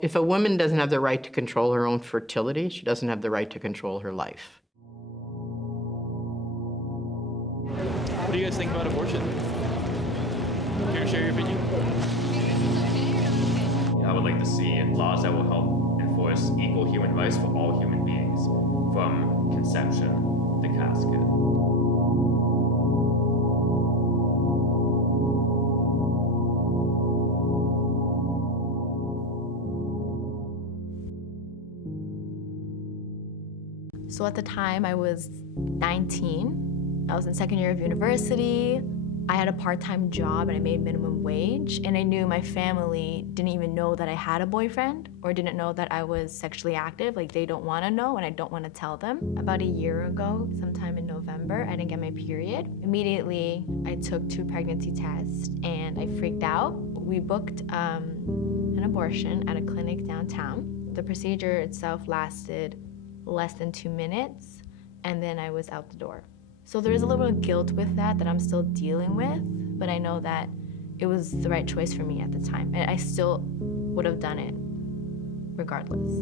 If a woman doesn't have the right to control her own fertility, she doesn't have the right to control her life. What do you guys think about abortion? Care to share your opinion? I would like to see laws that will help enforce equal human rights for all human beings, from conception to casket. So at the time, I was 19. I was in second year of university. I had a part-time job and I made minimum wage, and I knew my family didn't even know that I had a boyfriend or didn't know that I was sexually active. Like, they don't want to know and I don't want to tell them. About a year ago, sometime in November, I didn't get my period. Immediately, I took 2 pregnancy tests and I freaked out. We booked an abortion at a clinic downtown. The procedure itself lasted less than 2 minutes, and then I was out the door. So there is a little bit of guilt with that I'm still dealing with, but I know that it was the right choice for me at the time, and I still would have done it regardless.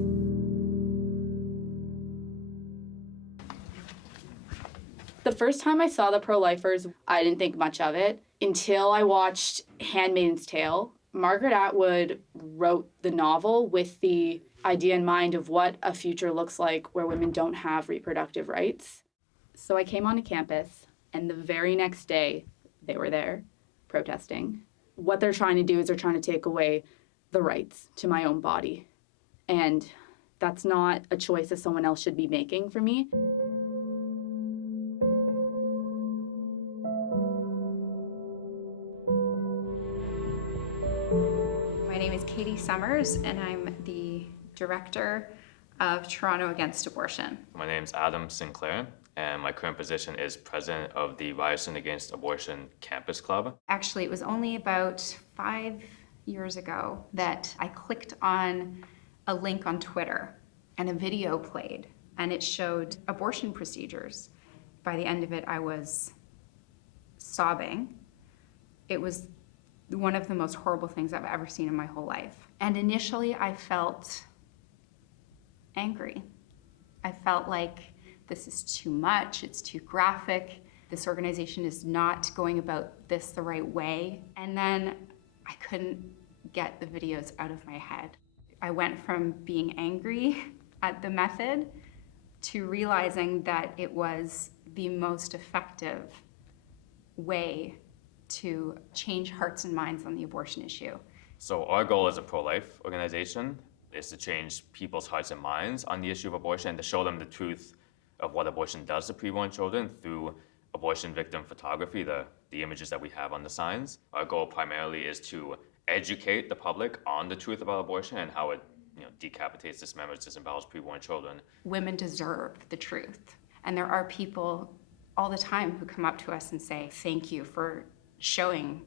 The first time I saw the pro-lifers, I didn't think much of it until I watched Handmaid's Tale. Margaret Atwood wrote the novel with the idea in mind of what a future looks like where women don't have reproductive rights. So I came onto campus, and the very next day, they were there protesting. What they're trying to do is they're trying to take away the rights to my own body. And that's not a choice that someone else should be making for me. My name is Katie Summers, and I'm the director of Toronto Against Abortion. My name is Adam Sinclair, and my current position is president of the Ryerson Against Abortion Campus Club. Actually, it was only about 5 years ago that I clicked on a link on Twitter and a video played, and it showed abortion procedures. By the end of it, I was sobbing. It was one of the most horrible things I've ever seen in my whole life. And initially, I felt angry. I felt like this is too much, it's too graphic, this organization is not going about this the right way. And then I couldn't get the videos out of my head. I went from being angry at the method to realizing that it was the most effective way to change hearts and minds on the abortion issue. So our goal as a pro-life organization is to change people's hearts and minds on the issue of abortion and to show them the truth of what abortion does to preborn children through abortion victim photography, the images that we have on the signs. Our goal primarily is to educate the public on the truth about abortion and how it decapitates, dismembers, disembowels preborn children. Women deserve the truth. And there are people all the time who come up to us and say, thank you for showing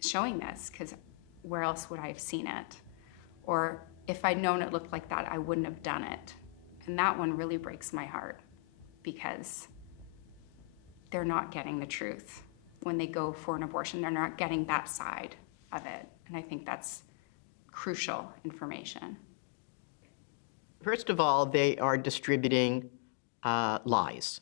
this, because where else would I have seen it? Or if I'd known it looked like that, I wouldn't have done it. And that one really breaks my heart, because they're not getting the truth. When they go for an abortion, they're not getting that side of it. And I think that's crucial information. First of all, they are distributing lies.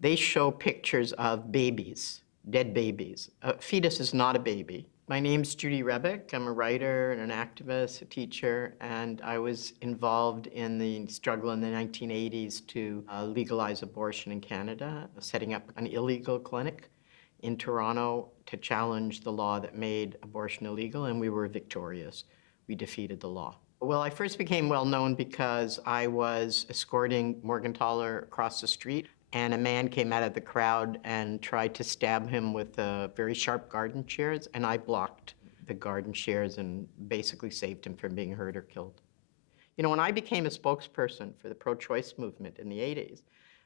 They show pictures of babies, dead babies. A fetus is not a baby. My name's Judy Rebick. I'm a writer and an activist, a teacher, and I was involved in the struggle in the 1980s to legalize abortion in Canada, setting up an illegal clinic in Toronto to challenge the law that made abortion illegal, and we were victorious. We defeated the law. Well, I first became well known because I was escorting Morgentaler across the street, and a man came out of the crowd and tried to stab him with very sharp garden shears, and I blocked the garden shears and basically saved him from being hurt or killed. You know, when I became a spokesperson for the pro-choice movement in the 80s,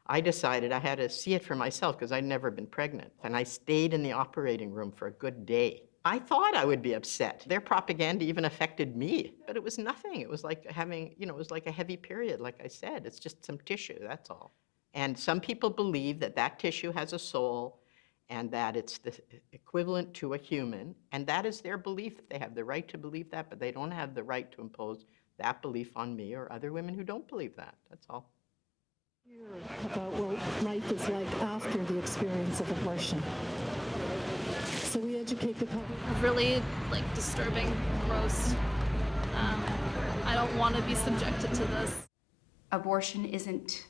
I decided I had to see it for myself because I'd never been pregnant, and I stayed in the operating room for a good day. I thought I would be upset. Their propaganda even affected me, but it was nothing. It was like having, it was like a heavy period, like I said. It's just some tissue, that's all. And some people believe that that tissue has a soul and that it's the equivalent to a human, and that is their belief. They have the right to believe that, but they don't have the right to impose that belief on me or other women who don't believe that. That's all. About what life is like after the experience of abortion. So we educate the public. Really disturbing, gross. I don't want to be subjected to this. Abortion isn't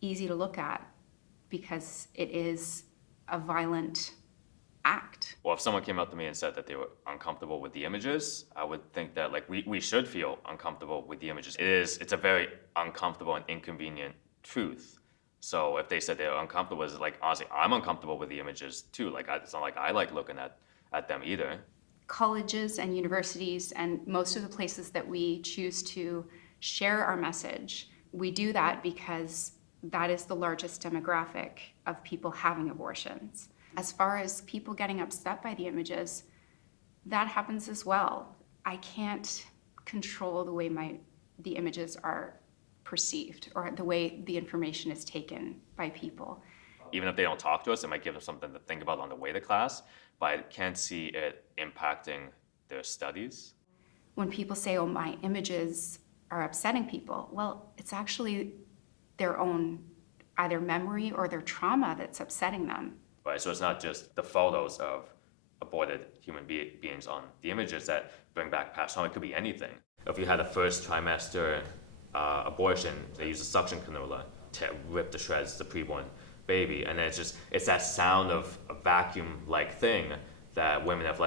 easy to look at because it is a violent act. Well, if someone came up to me and said that they were uncomfortable with the images, I would think that we should feel uncomfortable with the images. It's a very uncomfortable and inconvenient truth. So if they said they're uncomfortable, it's honestly, I'm uncomfortable with the images too. It's not like I like looking at them either. Colleges and universities and most of the places that we choose to share our message, we do that because that is the largest demographic of people having abortions. As far as people getting upset by the images, that happens as well. I can't control the way the images are perceived or the way the information is taken by people. Even if they don't talk to us, it might give them something to think about on the way to class, but I can't see it impacting their studies. When people say, oh, my images are upsetting people, well, it's actually their own either memory or their trauma that's upsetting them. Right, so it's not just the photos of aborted human beings on the images that bring back past trauma. It could be anything. If you had a first trimester abortion, they use a suction cannula to rip to shreds the preborn baby, and then it's that sound of a vacuum-like thing that women have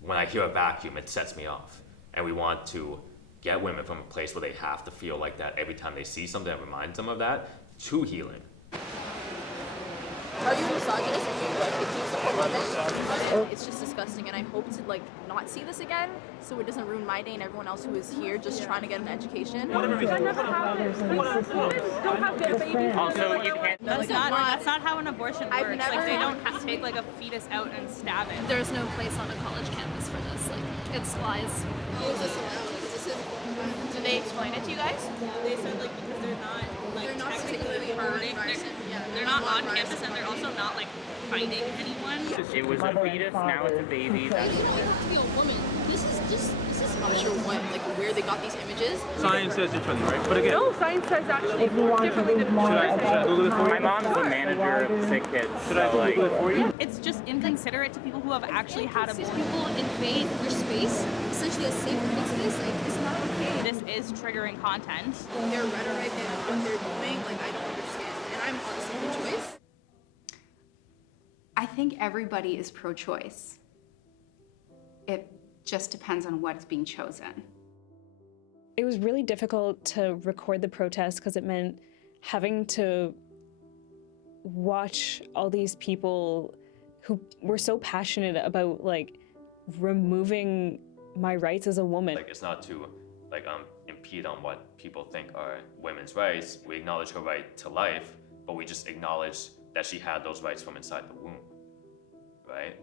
when I hear a vacuum, it sets me off. And we want to get women from a place where they have to feel like that every time they see something that reminds them of that to healing. Are you misogynist if you accuse of women? It's just disgusting, and I hope to not see this again, so it doesn't ruin my day and everyone else who is here just trying to get an education. That never happens. Don't have good babies. Also, you can't. That's not how an abortion works. They don't take a fetus out and stab it. There's no place on a college campus for this. It's lies. Did they explain it to you guys? They said because they're not technically hurting. They're not on campus, and they're also not fighting anyone. It was a fetus, now it's a baby. To be a woman, this is not sure where they got these images. Science says differently, right? But again, No, science says actually differently than should I Google it for you? My mom's the manager of sick kids. Should I Google it for you? It's just inconsiderate to people who have actually had These abortion. people invade your space, essentially a safe space. It's not okay. This is triggering content. Their rhetoric and what they're doing, I don't understand. And I'm honestly pro-choice. I think everybody is pro-choice. It just depends on what is being chosen. It was really difficult to record the protest because it meant having to watch all these people who were so passionate about removing my rights as a woman. It's not to impede on what people think are women's rights. We acknowledge her right to life, but we just acknowledge that she had those rights from inside the womb, right?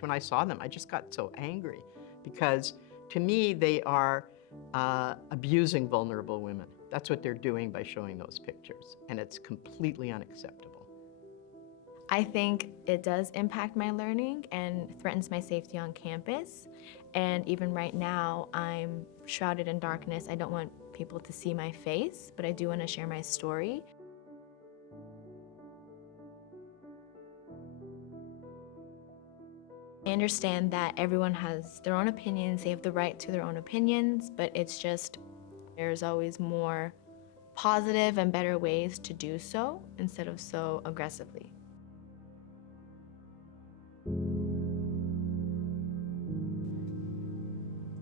When I saw them, I just got so angry because to me, they are abusing vulnerable women. That's what they're doing by showing those pictures, and it's completely unacceptable. I think it does impact my learning and threatens my safety on campus. And even right now, I'm shrouded in darkness. I don't want people to see my face, but I do want to share my story. I understand that everyone has their own opinions, they have the right to their own opinions, but it's just there's always more positive and better ways to do so instead of so aggressively.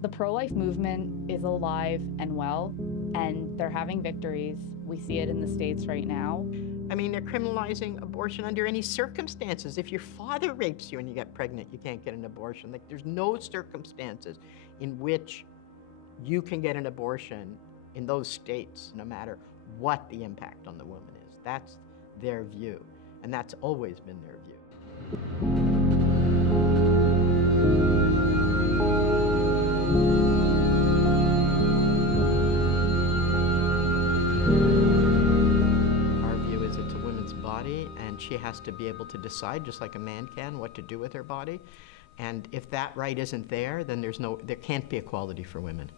The pro-life movement is alive and well, and they're having victories. We see it in the States right now. I mean, they're criminalizing abortion under any circumstances. If your father rapes you and you get pregnant, you can't get an abortion. There's no circumstances in which you can get an abortion in those states, no matter what the impact on the woman is. That's their view, and that's always been their view. And she has to be able to decide, just like a man can, what to do with her body. And if that right isn't there, then there can't be equality for women.